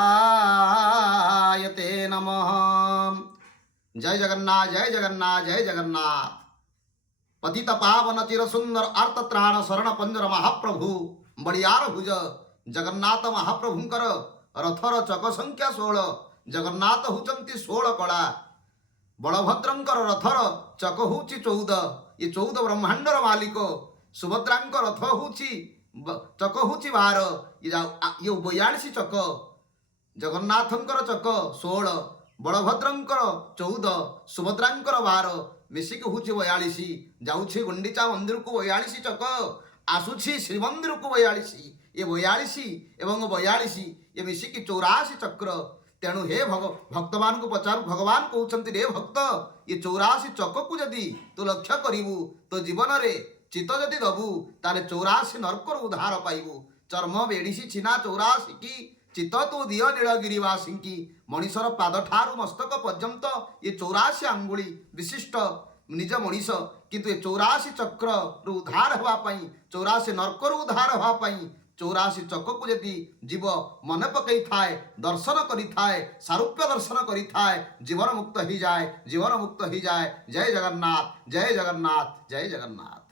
आयते नमः। जय जगन्नाथ जय जगन्नाथ जय जगन्नाथ। पतित पावन चिर सुंदर अर्थ त्राण शरण पंजर महाप्रभु बड़ियार भुज जगन्नाथ महाप्रभुंकर रथर चक संख्या 16। जगन्नाथ होचंती 16 कड़ा। बलभद्रंकर रथर चक होची 14। ये 14 ब्रह्मांडर मालिक। सुभद्रांक रथ होची चक होची 12। ये 42 चक। जगन्नाथंकर चक 16, बलभद्रंकर 14, सुभद्रांकर 12 मिसिक होची 42। जाउछि गुंडीचा मंदिर को 42 चक, आसुछि श्रीमंदिर को 42। ये 42 एवं 42 ये मिसिक 84 चक्र। तेणु हे भक्त मान को पचारू भगवान कहते रे भक्त ये 84 चक को जदि तू लक्ष्य करू तो जीवन रे चित्त जदि दबु ताले 84 नरकर उद्धार पाइबु। चर्म बेड़िसी छिना 84 की चित्त तो दिय नीलगिरीवासी मनीषर पाद ठारू मस्तक पर्यंत ये 84 आंगुली विशिष्ट निज मनीष किंतु ये 84 चक्र उद्धार होगापाई 84 नर्कर उद्धार होगापाई 84 चक को यदि जीव मन पकई थाए दर्शन करी थाए सारूप्य दर्शन करी थाए जीवन मुक्त ही जाए, जीवन मुक्त ही जाए। जय जगन्नाथ जय जगन्नाथ जय जगन्नाथ।